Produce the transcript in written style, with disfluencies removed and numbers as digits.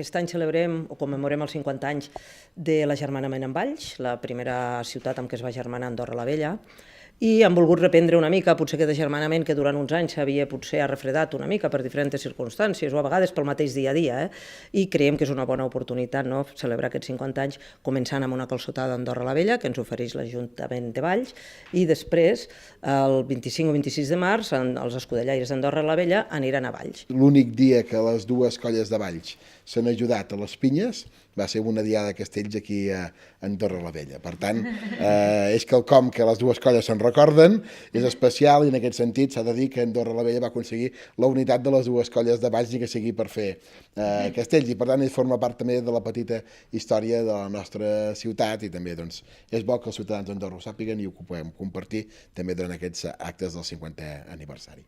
Aquest any celebrem o commemorem els 50 anys de l'agermanament amb Valls, la primera ciutat amb què es va agermanar Andorra la Vella, i hem volgut reprendre una mica potser aquest agermanament que durant uns anys s'havia potser refredat una mica per diferents circumstàncies o a vegades pel mateix dia a dia, i creiem que és una bona oportunitat, no?, celebrar aquests 50 anys començant amb una calçotada d'Andorra la Vella que ens ofereix l'Ajuntament de Valls, i després el 25 o 26 de març els escudellaires d'Andorra la Vella aniran a Valls. L'únic dia que les dues colles de Valls s'han ajudat a les pinyes va ser una diada de castells aquí a Andorra la Vella. Per tant, és quelcom que les dues colles se'n recorden, és especial, i en aquest sentit s'ha de dir que Andorra la Vella va aconseguir la unitat de les dues colles de Valls, ni que sigui per fer castells, i per tant forma part també de la petita història de la nostra ciutat, i també doncs, és bo que els ciutadans d'Andorra ho sàpiguen i ho puguem compartir també durant aquests actes del 50è aniversari.